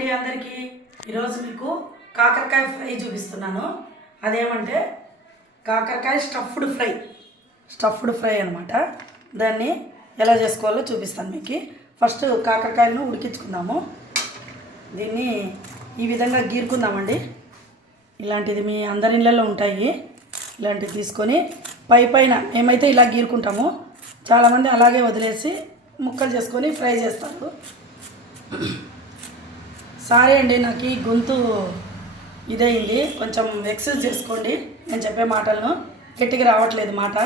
అండి అందరికీ. ఈరోజు మీకు కాకరకాయ ఫ్రై చూపిస్తున్నాను. అదేమంటే కాకరకాయ స్టఫ్డ్ ఫ్రై అనమాట. దాన్ని ఎలా చేసుకోవాలో చూపిస్తాను మీకు. ఫస్ట్ కాకరకాయలను ఉడికించుకుందాము. దీన్ని ఈ విధంగా గీరుకుందామండి. ఇలాంటిది మీ అందరి ఇళ్ళల్లో ఉంటాయి. ఇలాంటివి తీసుకొని పైన మేమైతే ఇలా గీరుకుంటాము. చాలామంది అలాగే వదిలేసి ముక్కలు చేసుకొని ఫ్రై చేస్తారు. సారీ అండి, నాకు ఈ గొంతు ఇదైంది, కొంచెం ఎక్సర్సైజ్ చేసుకోండి. నేను చెప్పే మాటలను గట్టిగా రావట్లేదు మాట.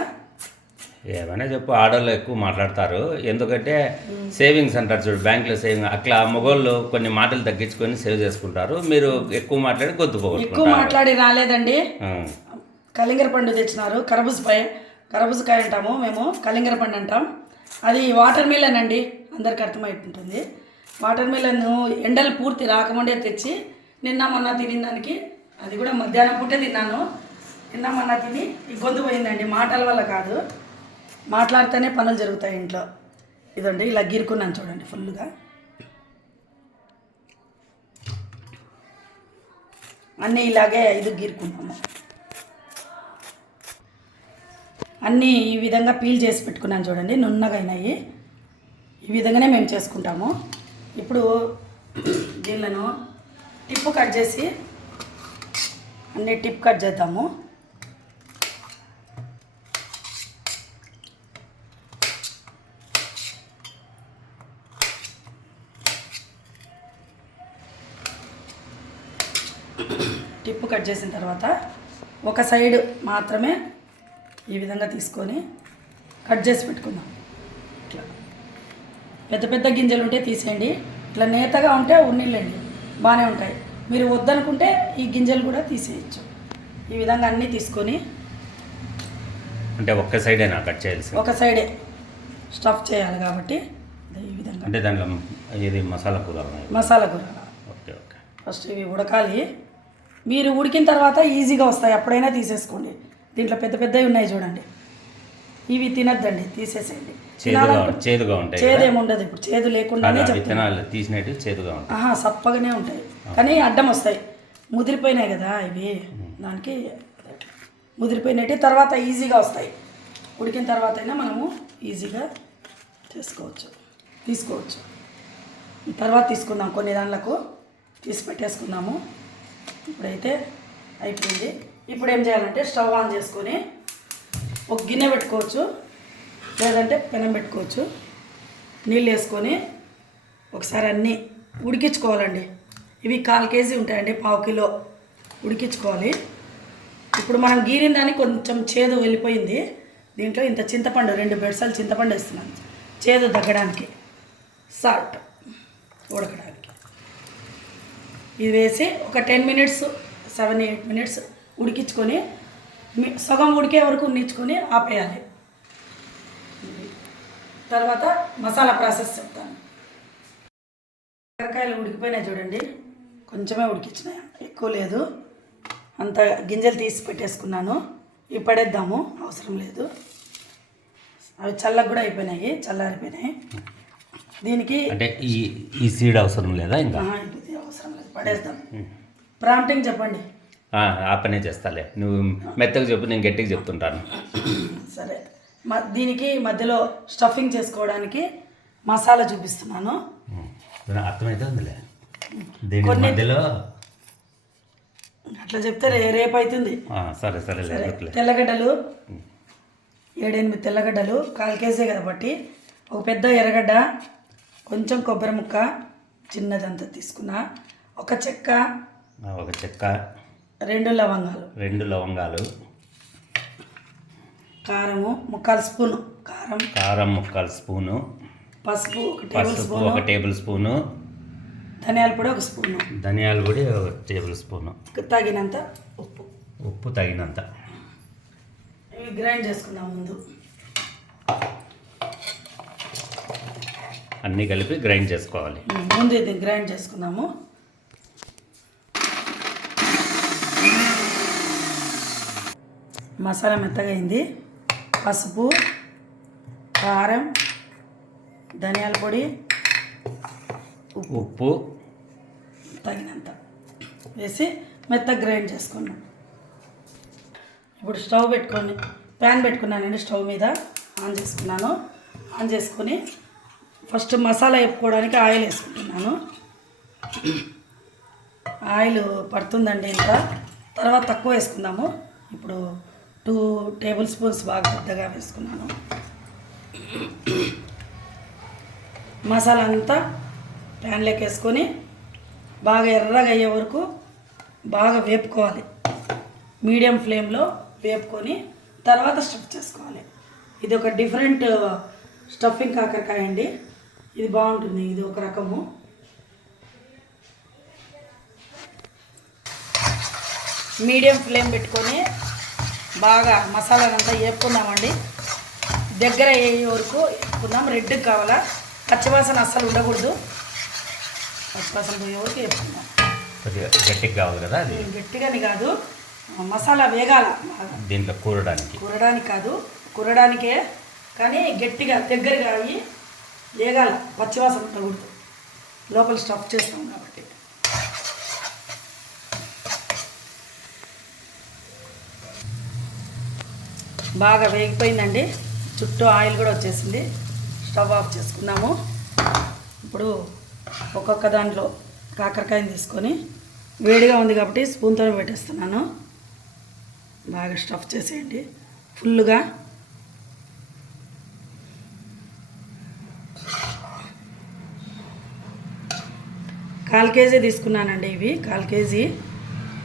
ఏమైనా చెప్పు, ఆడవాళ్ళు ఎక్కువ మాట్లాడతారు. ఎందుకంటే సేవింగ్స్ అంటారు చూడు, బ్యాంకులో సేవింగ్, అట్లా మగవాళ్ళు కొన్ని మాటలు తగ్గించుకొని సేవ్ చేసుకుంటారు. మీరు ఎక్కువ మాట్లాడి ఎక్కువ మాట్లాడి రాలేదండి. కలింగర పండు తెచ్చినారు, కరబూజకాయ అంటాము మేము, కలింగర పండు అంటాం. అది వాటర్ మిలన్ అండి, అందరికి అర్థమైంటుంది. వాటర్ మిలన్ ఎండలు పూర్తి రాకముందే తెచ్చి నిన్న మొన్న తిని దానికి, అది కూడా మధ్యాహ్నం పూటే తిన్నాను. నిన్న మొన్న తిని ఈ గొంతు పోయిందండి, మాటల వల్ల కాదు, మాట్లాడితేనే పనులు జరుగుతాయి ఇంట్లో. ఇదండి ఇలా గీరుకున్నాను చూడండి ఫుల్గా. అన్నీ ఇలాగే ఇది గీరుకున్నాము. అన్నీ ఈ విధంగా పీల్ చేసి పెట్టుకున్నాను చూడండి, నున్నగా అయినాయి. ఈ విధంగానే మేము చేసుకుంటాము. ఇప్పుడు దీనిలను టిప్పు కట్ చేసి అన్నీ టిప్ కట్ చేద్దాము. టిప్పు కట్ చేసిన తర్వాత ఒక సైడ్ మాత్రమే ఈ విధంగా తీసుకొని కట్ చేసి పెట్టుకుందాం. ఇట్లా పెద్ద పెద్ద గింజలు ఉంటే తీసేయండి, ఇట్లా నేతగా ఉంటే ఉన్నిళ్ళండి బాగానే ఉంటాయి. మీరు వద్దనుకుంటే ఈ గింజలు కూడా తీసేయచ్చు. ఈ విధంగా అన్నీ తీసుకొని, అంటే ఒక్క సైడేనా కట్ చేయాల్సి? ఒక సైడే స్టఫ్ చేయాలి కాబట్టి ఈ విధంగా. అంటే దాంట్లో ఇది మసాలా కూర ఓకే ఓకే. ఫస్ట్ ఇవి ఉడకాలి. మీరు ఉడికిన తర్వాత ఈజీగా వస్తాయి, అప్పుడైనా తీసేసుకోండి. దీంట్లో పెద్ద పెద్దవి ఉన్నాయి చూడండి, ఇవి తినద్దండి, తీసేసేయండి. చేదుగా ఉంటాయి. చేదేముండదు, ఇప్పుడు చేదు లేకుండానే విత్తనాలు తీసినట్టు చేదుగా ఉంటాయి. సప్పగానే ఉంటాయి కానీ అడ్డం వస్తాయి. ముదిరిపోయినాయి కదా ఇవి, దానికి ముదిరిపోయినట్టు తర్వాత ఈజీగా వస్తాయి. ఉడికిన తర్వాత అయినా మనము ఈజీగా తీసుకోవచ్చు. తర్వాత తీసుకుందాం, కొన్ని దాంట్లకు తీసి పెట్టేసుకుందాము. ఇప్పుడైతే అయిపోయింది. ఇప్పుడు ఏం చేయాలంటే స్టవ్ ఆన్ చేసుకొని ఒక గిన్నె పెట్టుకోవచ్చు, లేదంటే పెనం పెట్టుకోవచ్చు. నీళ్ళు వేసుకొని ఒకసారి అన్నీ ఉడికించుకోవాలండి. ఇవి 1/4 కేజీ ఉంటాయండి, 1/2 కిలో ఉడికించుకోవాలి. ఇప్పుడు మనం గీరిన దానికి కొంచెం చేదు వెళ్ళిపోయింది. దీంట్లో ఇంత చింతపండు, 2 బెడ్సలు చింతపండు వేస్తున్నాను, చేదు తగ్గడానికి, సాల్ట్ ఉడకడానికి. ఇది వేసి ఒక 10 మినిట్స్ 7-8 మినిట్స్ ఉడికించుకొని సగం ఉడికే వరకు ఉన్నించుకొని ఆపేయాలి. తర్వాత మసాలా ప్రాసెస్ చెప్తాను. కాకరకాయలు ఉడికిపోయినాయి చూడండి, కొంచెమే ఉడికించినాయి, ఎక్కువ లేదు. అంత గింజలు తీసి పెట్టేసుకున్నాను. ఇవి పడేద్దాము, అవసరం లేదు. అవి చల్లగా కూడా అయిపోయినాయి, చల్లారిపోయినాయి. దీనికి అంటే ఈ సీడ్ అవసరం లేదా? ఇంకా అవసరం లేదు, పడేద్దాం. ప్రాంప్టింగ్ చెప్పండి. ఆ పనే చేస్తాలే, నువ్వు మెత్తగా చెప్పు, నేను గట్టిగా చెప్తుంటాను. సరే, దీనికి మధ్యలో స్టఫింగ్ చేసుకోవడానికి మసాలా చూపిస్తున్నాను. అర్థమైతే ఉందిలే, దీని మధ్యలో అట్లా చెప్తే రేపు అవుతుంది. సరే తెల్లగడ్డలు 7-8 తెల్లగడ్డలు, 1/4 కేజీ కాబట్టి ఒక పెద్ద ఎర్రగడ్డ, కొంచెం కొబ్బరి ముక్క చిన్నదంతా తీసుకున్నా, ఒక చెక్క, 2 లవంగాలు, కారము 1/4 స్పూను, కారం 1/4 స్పూను, పసుపు 1 టేబుల్ స్పూను, ధనియాల పొడి 1 స్పూను, 1 టేబుల్ స్పూను, తగినంత ఉప్పు తగినంత. ఇవి గ్రైండ్ చేసుకుందాం. ముందు అన్నీ కలిపి గ్రైండ్ చేసుకోవాలి. ముందు ఇది గ్రైండ్ చేసుకుందాము. మసాలా మెత్తగా అయింది. పసుపు, కారం, ధనియాల పొడి, ఉప్పు, తగినంత వేసి మెత్తగా గ్రైండ్ చేసుకున్నాం. ఇప్పుడు స్టవ్ పెట్టుకొని ప్యాన్ పెట్టుకున్నానండి. స్టవ్ మీద ఆన్ చేసుకొని ఫస్ట్ మసాలా వేపుకోవడానికి ఆయిల్ వేసుకుంటున్నాను. ఆయిల్ పడుతుందండి ఇంత, తర్వాత తక్కువ వేసుకుందాము. ఇప్పుడు 2 టేబుల్ స్పూన్స్ బాగా పెద్దగా వేసుకున్నాను. మసాలా అంతా ప్యాన్లోకి వేసుకొని బాగా ఎర్రగా అయ్యే వరకు బాగా వేపుకోవాలి. మీడియం ఫ్లేమ్లో వేపుకొని తర్వాత స్టఫ్ చేసుకోవాలి. ఇది ఒక డిఫరెంట్ స్టఫింగ్ కాకరకాయ అండి. ఇది బాగుంటుంది. ఇది ఒక రకము. మీడియం ఫ్లేమ్ పెట్టుకొని బాగా మసాలానంతా వేపుకుందామండి. దగ్గర అయ్యే వరకు వేపుకుందాం. రెడ్కి కావాలా, పచ్చివాసన అస్సలు ఉండకూడదు. పచ్చివాసన పోయే వరకు వేపుకుందాం. కొద్దిగా గట్టిగా కావాలి కదా, అది గట్టిగాని కాదు, మసాలా వేగాల దీంట్లో కూరడానికి కాదు, కూరడానికే, కానీ గట్టిగా దగ్గరగా అయ్యి వేగాల. పచ్చివాసన ఉండకూడదు, లోపల స్టఫ్ చేస్తాం కాబట్టి. బాగా వేగిపోయిందండి. చుట్టూ ఆయిల్ కూడా వచ్చేసింది. స్టవ్ ఆఫ్ చేసుకున్నాము. ఇప్పుడు ఒక్కొక్క దాంట్లో కాకరకాయని తీసుకొని వేడిగా ఉంది కాబట్టి స్పూన్తో పెట్టేస్తున్నాను. బాగా స్టఫ్ చేసేయండి ఫుల్గా. కాల్ కేజీ తీసుకున్నానండి. ఇవి 1/4 కేజీ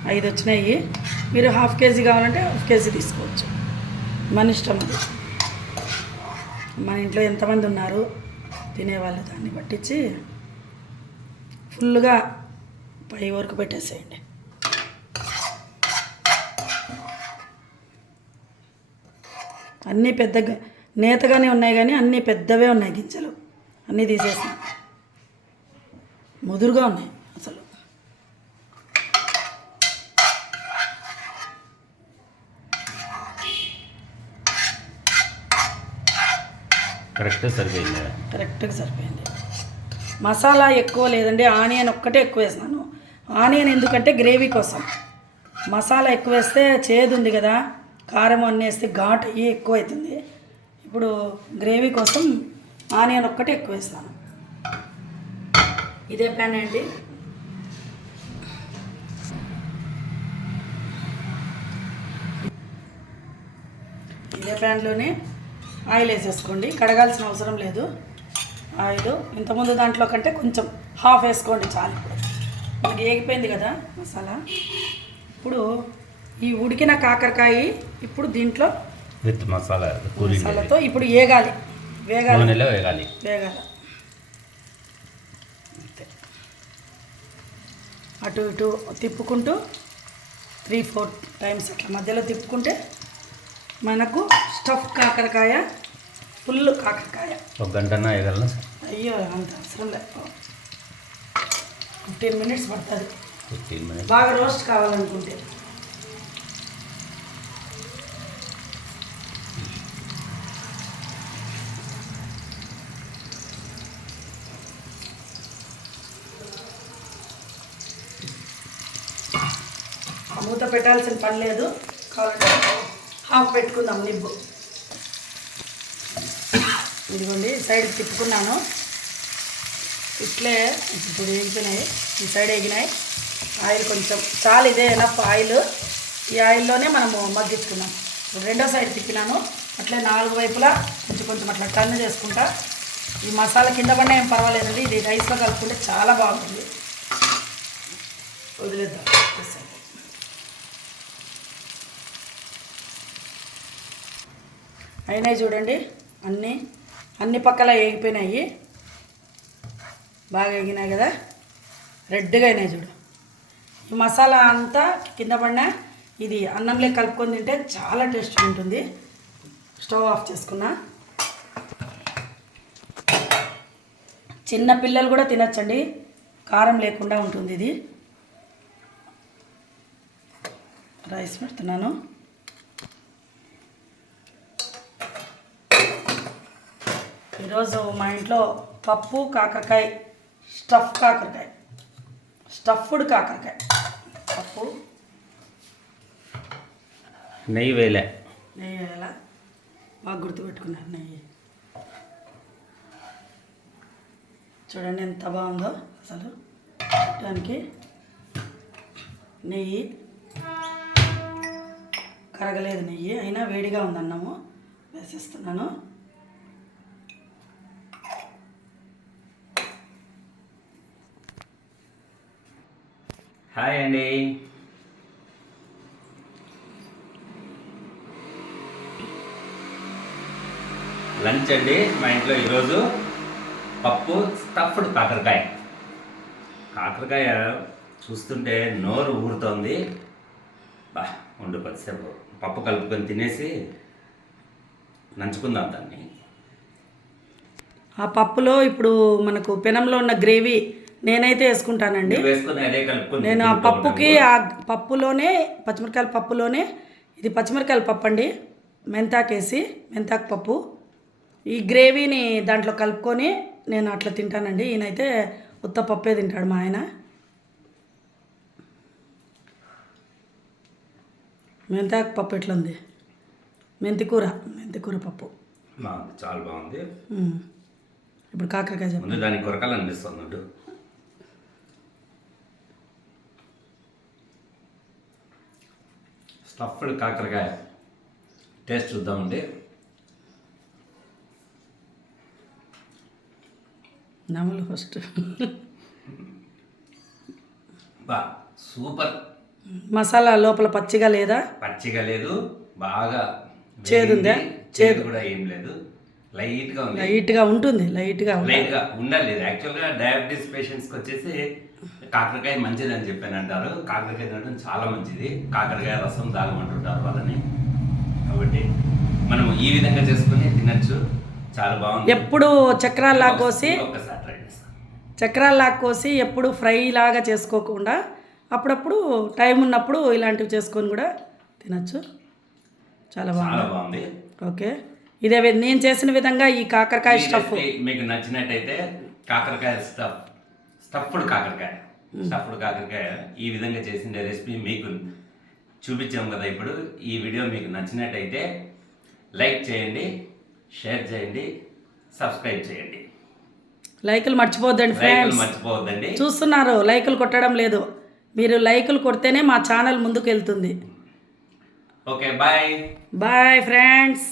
5 వచ్చినాయి. మీరు 1/2 కేజీ కావాలంటే 1/2 కేజీ తీసుకోవచ్చు, మన ఇష్టం. అది మన ఇంట్లో ఎంతమంది ఉన్నారు తినేవాళ్ళు, దాన్ని పట్టించి ఫుల్గా పై వరకు పెట్టేసేయండి. అన్నీ పెద్దగా నేతగానే ఉన్నాయి, కానీ అన్నీ పెద్దవే ఉన్నాయి. గింజలు అన్నీ తీసేసాను, ముదురుగా ఉన్నాయి అసలు. కరెక్ట్గా సరిపోయింది. మసాలా ఎక్కువ లేదండి. ఆనియన్ ఒక్కటే ఎక్కువ వేసినాను. ఆనియన్ ఎందుకంటే గ్రేవీ కోసం. మసాలా ఎక్కువ వేస్తే చేదు ఉంది కదా, కారం అన్నీ వేస్తే ఘాట్ అయ్యి ఎక్కువ అవుతుంది. ఇప్పుడు గ్రేవీ కోసం ఆనియన్ ఒక్కటే ఎక్కువ వేసినాను. ఇదే ప్యాన్ అండి. ఇదే ప్యాన్లోనే ఆయిల్ వేసేసుకోండి. కడగాల్సిన అవసరం లేదు. ఆయిల్ ఇంతకుముందు దాంట్లో కంటే కొంచెం హాఫ్ వేసుకోండి చాలు. ఇప్పుడు మనకి ఏగిపోయింది కదా మసాలా. ఇప్పుడు ఈ ఉడికిన కాకరకాయ ఇప్పుడు దీంట్లో విత్ మసాలాతో ఇప్పుడు వేగాలి. అటు ఇటు తిప్పుకుంటూ 3-4 టైమ్స్ అట్లా మధ్యలో తిప్పుకుంటే మనకు స్టఫ్ కాకరకాయ, ఫుల్ కాకరకాయ. 1 గంటన వేయగలనా? అయ్యో అంత అవసరం లేదు, 15 మినిట్స్ పడుతుంది. 15 మినిట్స్ బాగా రోస్ట్ కావాలనుకుంటే. మూత పెట్టాల్సిన పని లేదు, కావాలంటే హాఫ్ పెట్టుకుందాం నిబ్బు. ఇదిగోండి సైడ్కి తిప్పుకున్నాను. ఇట్లే ఇప్పుడు వేగిపోయినాయి, ఈ సైడ్ వేగినాయి. ఆయిల్ కొంచెం చాలు, ఇదే ఎనఫ్ ఆయిల్. ఈ ఆయిల్లోనే మనము మగ్గించుకున్నాం. ఇప్పుడు రెండో సైడ్ తిప్పినాను. అట్లే 4 వైపులా కొంచెం అట్లా టర్న్ చేసుకుంటా. ఈ మసాలా కింద పడినా ఏం పర్వాలేదండి, ఇది రైస్లో కలుపుకుంటే చాలా బాగుంటుంది. వదిలేద్దాం. అయినాయి చూడండి, అన్ని పక్కల వేగిపోయినాయి. బాగా వేగినాయి కదా, రెడ్గా అయినాయి చూడు. ఈ మసాలా అంతా కింద పడినా ఇది అన్నంలో కలుపుకొని తింటే చాలా టేస్ట్గా ఉంటుంది. స్టవ్ ఆఫ్ చేసుకున్నా. చిన్న పిల్లలు కూడా తినచ్చండి, కారం లేకుండా ఉంటుంది. ఇది రైస్ పెడుతున్నాను. ఈరోజు మా ఇంట్లో పప్పు కాకరకాయ, స్టఫ్ కాకరకాయ స్టఫ్డ్ కాకరకాయ పప్పు. నెయ్యి వేయలే. నెయ్యి వేయాలా? బాగా గుర్తుపెట్టుకున్నారు నెయ్యి. చూడండి ఎంత బాగుందో అసలు. దానికి నెయ్యి కరగలేదు, నెయ్యి అయినా వేడిగా ఉంది అన్నము. వేసేస్తున్నాను. హాయ్ అండి. లంచ్ అండి మా ఇంట్లో ఈరోజు పప్పు స్టఫ్డ్ కాకరకాయ. కాకరకాయ చూస్తుంటే నోరు ఊరుతోంది. బా ఉండు కొద్దిసేపు పప్పు కలుపుకొని తినేసి నంచుకుందాం దాన్ని. ఆ పప్పులో ఇప్పుడు మనకు పెనంలో ఉన్న గ్రేవీ నేనైతే వేసుకుంటానండి. వేసుకొని అదే కలుపుకొని నేను ఆ పప్పుకి ఆ పప్పులోనే పచ్చిమిరకాయల పప్పులోనే, ఇది పచ్చిమిరకాయల పప్పు అండి, మెంతాకేసి మెంతాకు పప్పు, ఈ గ్రేవీని దాంట్లో కలుపుకొని నేను అట్లా తింటానండి. ఈయనైతే ఉత్త పప్పే తింటాడు మా ఆయన. మెంతాకు పప్పు ఎట్లుంది? మెంతికూర పప్పు చాలా బాగుంది. ఇప్పుడు కాకరకాయ చెప్పండి. దానికి కొరకాలు అనిపిస్తుంది. స్టఫ్డ్ కాకరకాయ టేస్ట్ చూద్దామండి. నమలు ఫస్ట్. బా సూపర్. మసాలా లోపల పచ్చిగా లేదా? పచ్చిగా లేదు, బాగా చేదుందా? చేదు కూడా ఏం లేదు, లైట్గా ఉంది. లైట్గా ఉంటుంది, లైట్గా ఉండాలి. యాక్చువల్గా డయాబెటీస్ పేషెంట్స్కి వచ్చేసి కాకరకాయ మంచిది అని చెప్పాను అంటారు. కాకరకాయ తినడం చాలా మంచిది. కాకరకాయ రసం తాగమంటుంటారు వాళ్ళని. కాబట్టి మనం ఈ విధంగా చేసుకుని తినచ్చు. చాలా బాగుంది. ఎప్పుడు చక్రాల్లా కోసి ఒక్కసారి ట్రై చేస్తాను. చక్రాల్లా కోసి ఎప్పుడు ఫ్రై లాగా చేసుకోకుండా అప్పుడప్పుడు టైం ఉన్నప్పుడు ఇలాంటివి చేసుకొని కూడా తినచ్చు. చాలా బాగుంది. ఓకే, ఇదే నేను చేసిన విధంగా ఈ కాకరకాయ స్టఫ్ మీకు నచ్చినట్టయితే కాకరకాయ స్టఫ్డ్ కాకరకాయ ఈ విధంగా చేసిన రెసిపీ మీకు చూపించాం కదా. ఇప్పుడు ఈ వీడియో మీకు నచ్చినట్టయితే లైక్ చేయండి, షేర్ చేయండి, సబ్స్క్రైబ్ చేయండి. లైకులు మర్చిపోవద్దండి ఫ్రెండ్స్. మర్చిపోవద్దండి. చూస్తున్నారు, లైకులు కొట్టడం లేదు. మీరు లైకులు కొడితేనే మా ఛానల్ ముందుకు వెళ్తుంది. Okay, bye bye friends.